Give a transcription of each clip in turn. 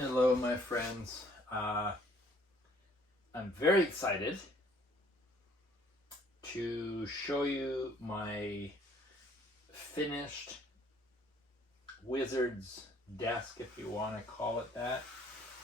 Hello, my friends. I'm very excited to show you my finished wizard's desk, if you want to call it that.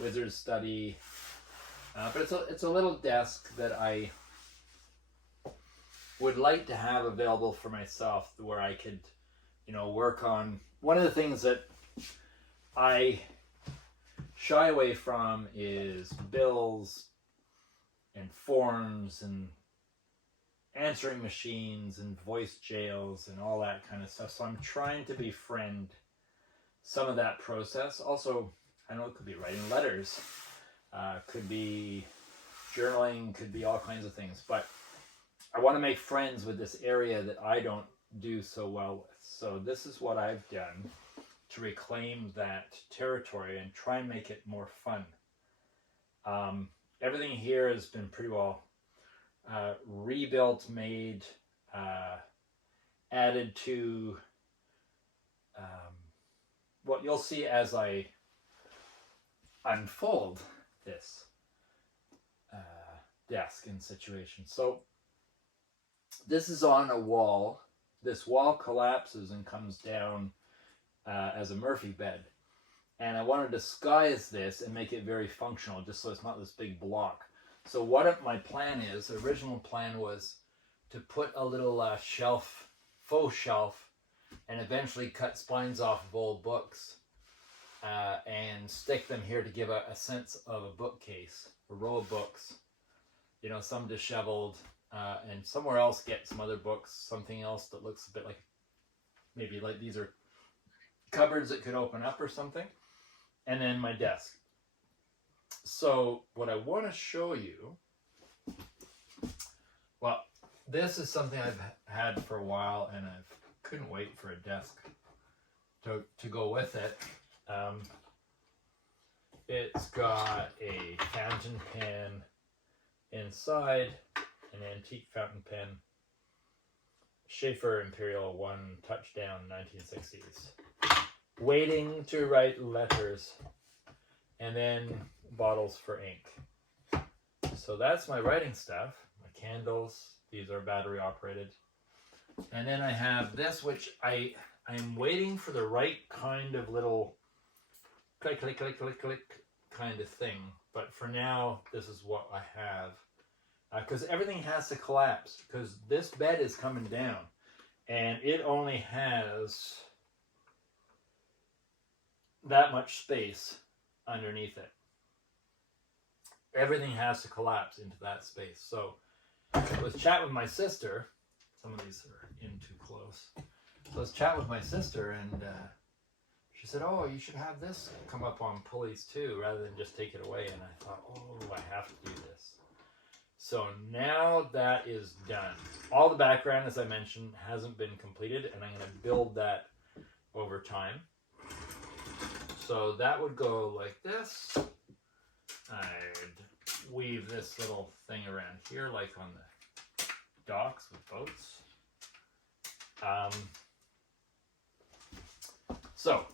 Wizard study. But it's a little desk that I would like to have available for myself where I could, work on. One of the things that I shy away from is bills and forms and answering machines and voice jails and all that kind of stuff. So I'm trying to befriend some of that process. Also, I know it could be writing letters, could be journaling, could be all kinds of things. But I want to make friends with this area that I don't do so well with. So this is what I've done to reclaim that territory and try and make it more fun. Everything here has been pretty well rebuilt, made, added to what you'll see as I unfold this desk and situation. So this is on a wall. This wall collapses and comes down as a Murphy bed. And I want to disguise this and make it very functional, just so it's not this big block. So what my plan is, the original plan was to put a little shelf, faux shelf, and eventually cut spines off of old books and stick them here to give a sense of a bookcase, a row of books, some disheveled, and somewhere else get some other books, something else that looks a bit like, maybe like these are cupboards that could open up or something, and then my desk. So what I want to show you, well, this is something I've had for a while and I couldn't wait for a desk to go with it. It's got a fountain pen inside, an antique fountain pen, Schaefer Imperial 1 touchdown 1960s. Waiting to write letters, and then bottles for ink. So that's my writing stuff, my candles. These are battery operated. And then I have this, which I'm waiting for the right kind of little click, click, click, click, click kind of thing. But for now, this is what I have. Because everything has to collapse, because this bed is coming down. And it only has that much space underneath it. Everything has to collapse into that space. So I was chatting with my sister. Some of these are in too close. So I was chatting with my sister, and she said, "Oh, you should have this come up on pulleys too, rather than just take it away." And I thought, "Oh, I have to do this." So now that is done. All the background, as I mentioned, hasn't been completed, and I'm going to build that over time. So that would go like this. I'd weave this little thing around here, like on the docks with boats. So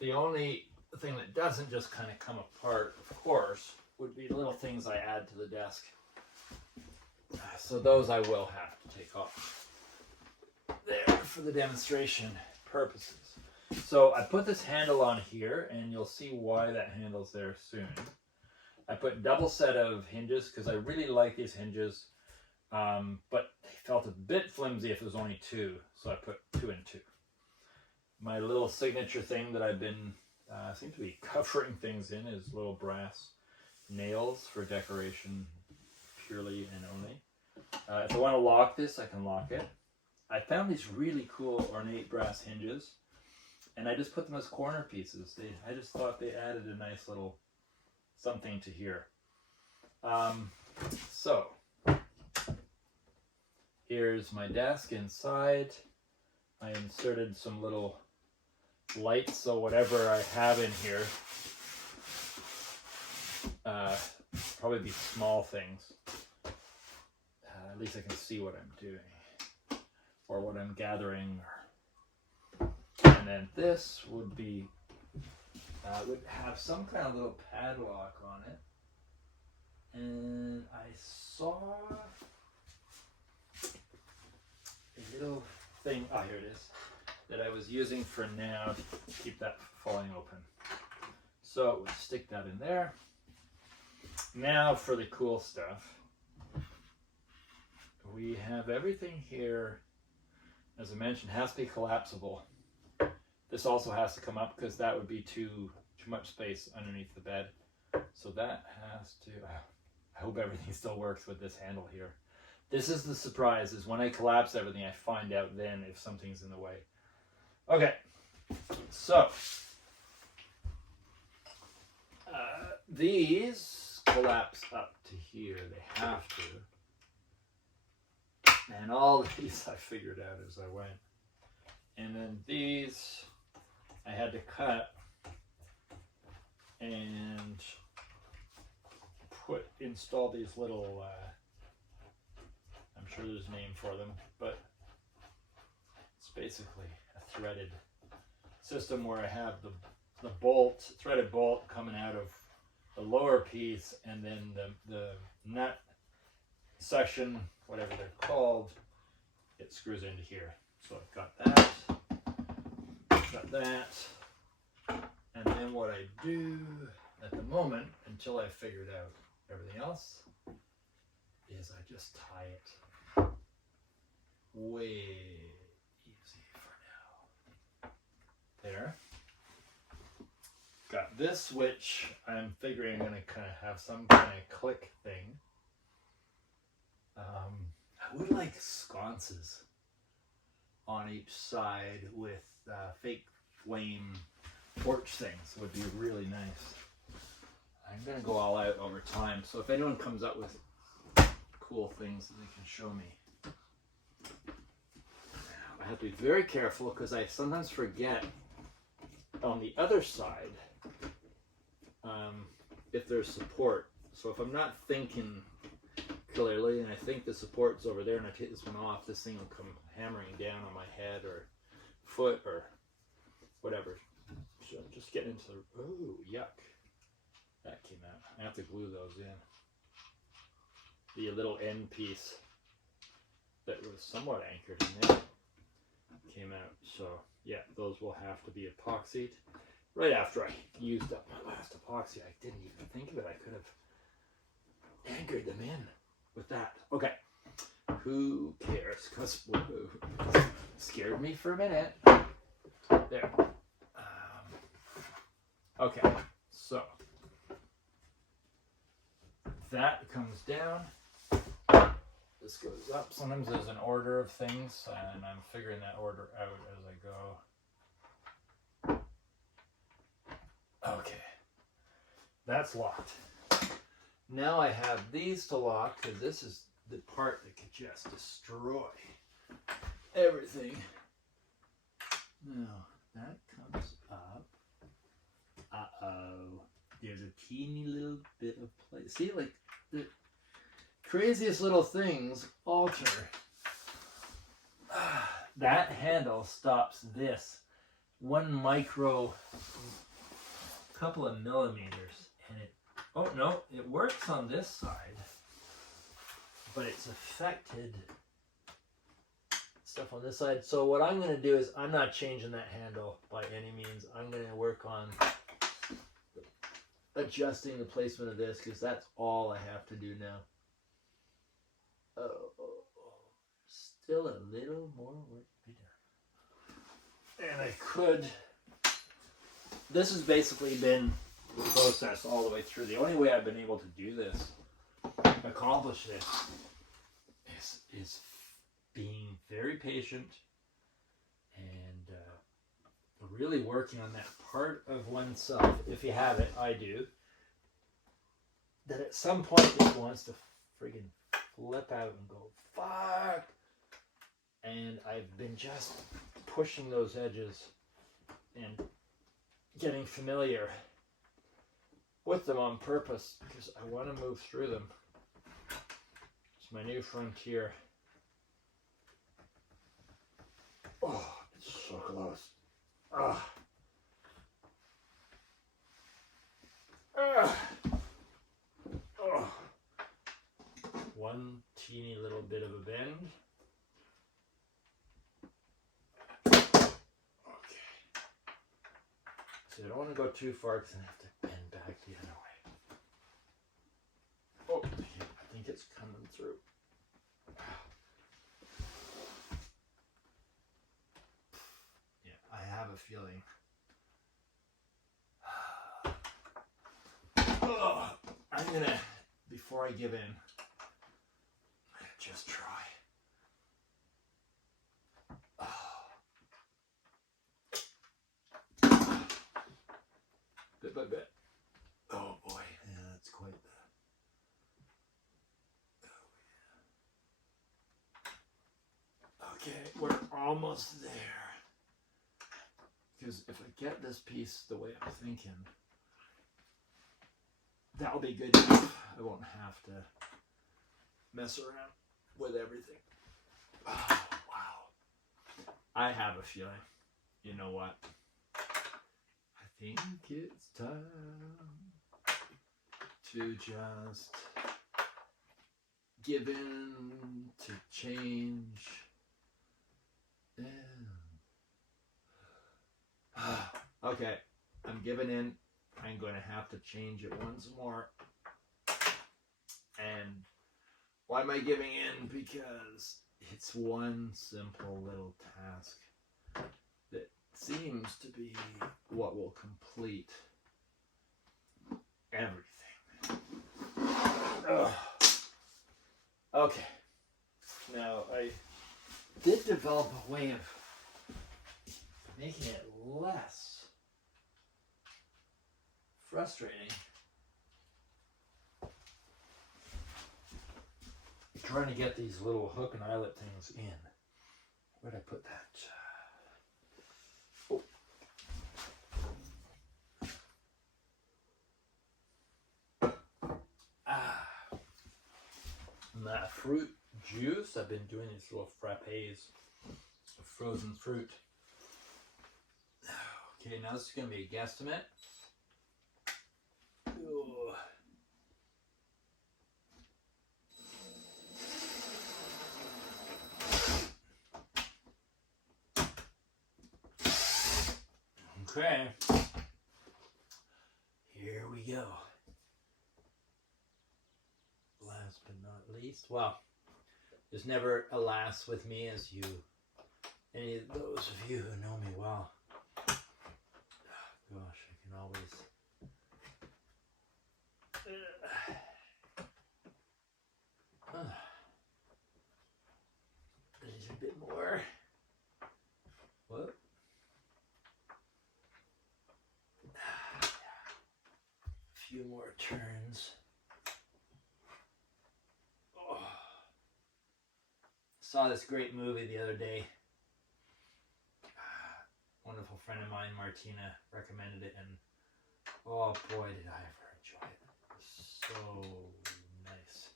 the only thing that doesn't just kind of come apart, of course, would be the little things I add to the desk. So those I will have to take off there for the demonstration purposes. So I put this handle on here, and you'll see why that handle's there soon. I put double set of hinges because I really like these hinges, but they felt a bit flimsy if it was only two, so I put 2 and 2. My little signature thing that I've been seem to be covering things in is little brass nails for decoration purely and only. If I want to lock this, I can lock it. I found these really cool ornate brass hinges, and I just put them as corner pieces. I just thought they added a nice little something to here. So here's my desk inside. I inserted some little lights, so whatever I have in here, probably be small things. At least I can see what I'm doing or what I'm gathering. And then this would be would have some kind of little padlock on it. And I saw a little thing, here it is, that I was using for now to keep that falling open. So we'll stick that in there. Now for the cool stuff. We have everything here, as I mentioned, has to be collapsible. This also has to come up because that would be too much space underneath the bed. So that has to, I hope everything still works with this handle here. This is the surprise, is when I collapse everything, I find out then if something's in the way. Okay, so these collapse up to here, they have to. And all of these I figured out as I went. And then these I had to cut and install these little, I'm sure there's a name for them, but it's basically a threaded system where I have the bolt, threaded bolt coming out of the lower piece, and then the nut section, whatever they're called, it screws into here. So I've got that, and then what I do at the moment, until I figured out everything else, is I just tie it way easy for now. There. Got this, which I'm figuring I'm going to kind of have some kind of click thing. I would like sconces on each side with fake flame torch things. Would be really nice. I'm going to go all out over time, so if anyone comes up with cool things that they can show me. I have to be very careful because I sometimes forget on the other side if there's support. So if I'm not thinking clearly and I think the support's over there and I take this one off, this thing will come hammering down on my head or foot or whatever. So I'm just getting into the, oh, yuck. That came out. I have to glue those in. The little end piece that was somewhat anchored in there came out. So yeah, those will have to be epoxied. Right after I used up my last epoxy, I didn't even think of it. I could have anchored them in with that. Okay, who cares? Because scared me for a minute. There. Okay, so that comes down. This goes up. Sometimes there's an order of things, and I'm figuring that order out as I go. Okay, that's locked. Now I have these to lock, because this is the part that could just destroy everything. Now, that comes up. Uh-oh. There's a teeny little bit of place. See, like, the craziest little things alter. That handle stops this 1 micro, couple of millimeters, and it, oh no, it works on this side, but it's affected stuff on this side. So what I'm going to do is, I'm not changing that handle by any means. I'm going to work on adjusting the placement of this, because that's all I have to do now. Still a little more work to be done. And I could, this has basically been the process all the way through. The only way I've been able to do this, accomplish this, is being very patient and really working on that part of oneself, if you have it, I do, that at some point it wants to friggin' flip out and go, fuck! And I've been just pushing those edges and getting familiar with them on purpose, because I want to move through them. It's my new frontier. Oh, it's so close. Ah. one teeny little bit of a bend. Okay. So I don't want to go too far because I have to bend back the other way. Oh, yeah, I think it's coming through. Yeah, I have a feeling. I'm gonna, before I give in, just try. Bit by bit. Oh boy, yeah, that's quite the. Oh yeah. Okay, we're almost there. Because if I get this piece the way I'm thinking, that'll be good enough. I won't have to mess around with everything. Oh, wow. I have a feeling. You know what? I think it's time to just give in to change. Okay, I'm giving in. I'm going to have to change it once more. And why am I giving in? Because it's one simple little task that seems to be what will complete everything. Ugh. Okay. Now, I did develop a way of making it less frustrating. Trying to get these little hook and eyelet things in. Where'd I put that? Oh. And that fruit juice, I've been doing these little frappes of frozen fruit. Okay, now this is going to be a guesstimate. Ooh. Okay, here we go. Last but not least, well, there's never a last with me, as you, any of those of you who know me well. Oh, gosh, I can always. There's a bit more. What? A few more turns. Oh. Saw this great movie the other day. Wonderful friend of mine, Martina, recommended it, and oh boy, did I ever enjoy it. It was so nice.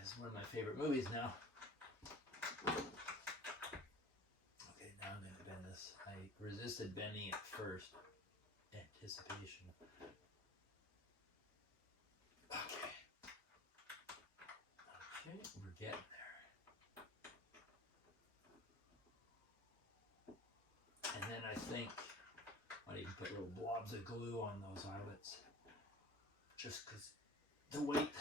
It's one of my favorite movies now. Okay, now I'm going to bend this. I resisted bending it first. Anticipation. Okay. Okay, we're getting there. And then I think I might even put little blobs of glue on those eyelets. Just because the weight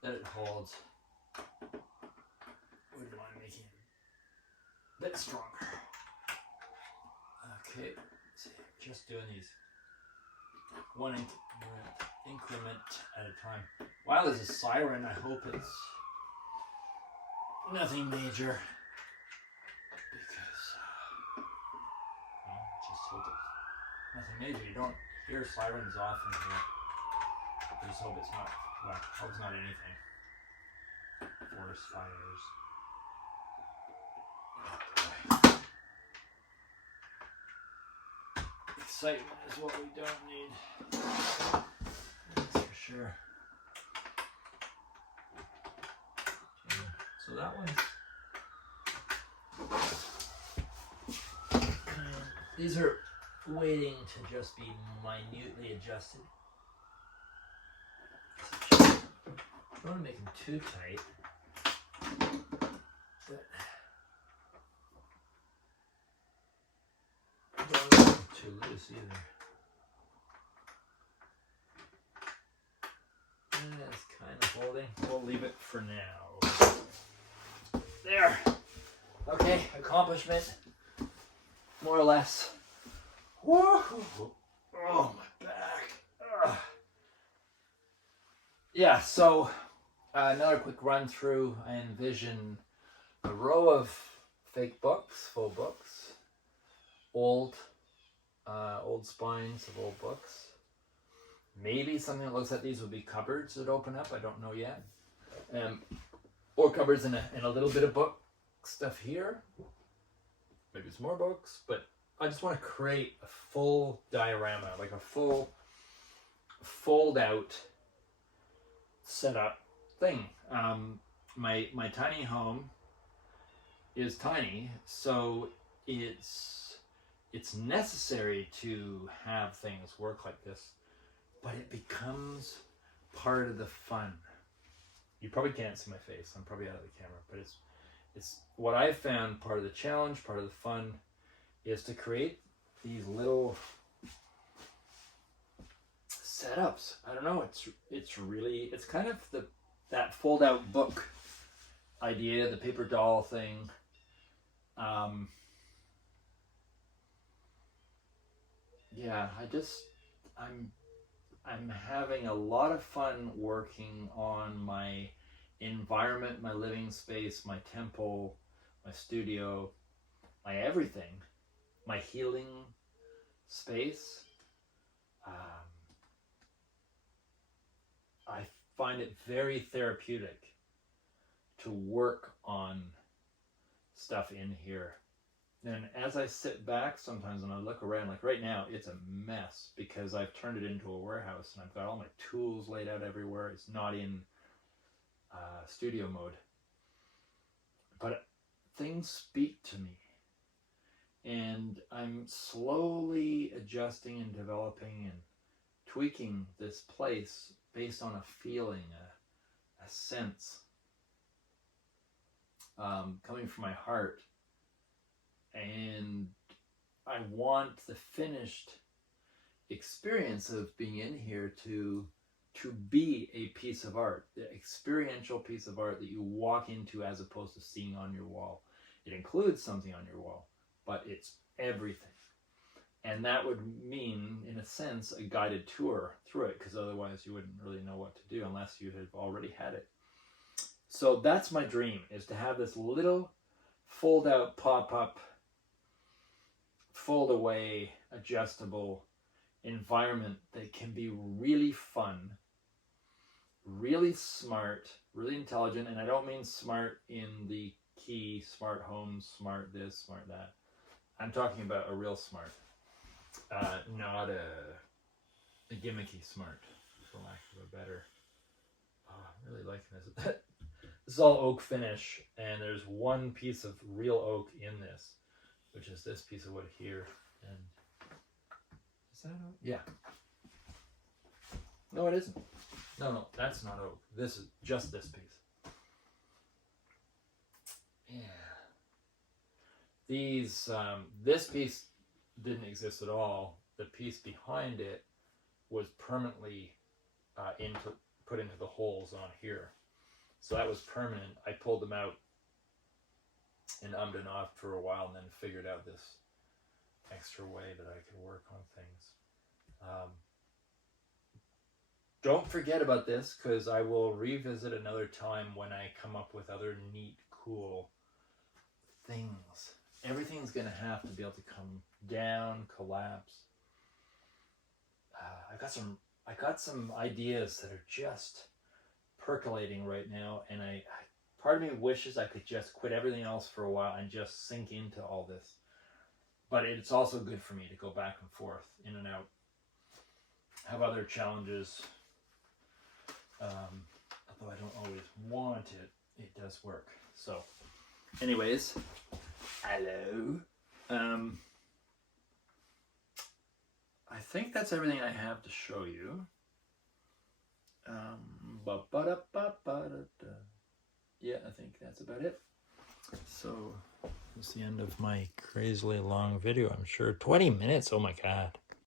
that it holds, wouldn't mind making it a bit stronger. Okay, so just doing these one increment at a time. Wow, there's a siren. I hope it's nothing major. Because, just hope it's nothing major. You don't hear sirens often here. I just hope it's not, well, I hope it's not anything. Forest fires. Excitement is what we don't need. That's for sure. Okay, so that one. These are waiting to just be minutely adjusted. don't want to make them too tight. But don't want to make them too loose either. It's kind of holding. We'll leave it for now. There. Okay, accomplishment. More or less. Woo! Oh, my back. Ugh. Yeah, so another quick run through. I envision a row of fake books, faux books, old spines of old books. Maybe something that looks like these would be cupboards that open up. I don't know yet. Or cupboards in a little bit of book stuff here. Maybe it's more books, but I just want to create a full diorama, like a full fold out setup thing. My tiny home is tiny, so it's necessary to have things work like this, but it becomes part of the fun. You probably can't see my face. I'm probably out of the camera, but it's what I've found part of the challenge, part of the fun, is to create these little setups. I don't know. It's kind of that fold out book idea, the paper doll thing. Yeah, I'm having a lot of fun working on my environment, my living space, my temple, my studio, my everything, my healing space. I find it very therapeutic to work on stuff in here. And as I sit back sometimes and I look around, like right now, it's a mess because I've turned it into a warehouse and I've got all my tools laid out everywhere. It's not in studio mode. But things speak to me. And I'm slowly adjusting and developing and tweaking this place based on a feeling, a sense coming from my heart. And I want the finished experience of being in here to be a piece of art, the experiential piece of art that you walk into as opposed to seeing on your wall. It includes something on your wall, but it's everything. And that would mean, in a sense, a guided tour through it, because otherwise you wouldn't really know what to do unless you had already had it. So that's my dream, is to have this little fold-out, pop-up, fold-away, adjustable environment that can be really fun, really smart, really intelligent. And I don't mean smart in the key smart home, smart this, smart that. I'm talking about a real smart, not a gimmicky smart, for lack of a better. Oh, I'm really liking this. This is all oak finish, and there's one piece of real oak in this, which is this piece of wood here. And is that oak? Yeah. No, it isn't. No, that's not oak. This is just this piece. Yeah. This piece didn't exist at all. The piece behind it was permanently put into the holes on here. So that was permanent. I pulled them out and ummed and off for a while and then figured out this extra way that I could work on things. Don't forget about this, because I will revisit another time when I come up with other neat, cool things. Everything's going to have to be able to come down, collapse. I got some ideas that are just percolating right now, and part of me wishes I could just quit everything else for a while and just sink into all this. But it's also good for me to go back and forth, in and out, have other challenges. Although I don't always want it, it does work. So, anyways, hello. I think that's everything I have to show you. Yeah, I think that's about it. So that's the end of my crazily long video, I'm sure. 20 minutes, oh my God.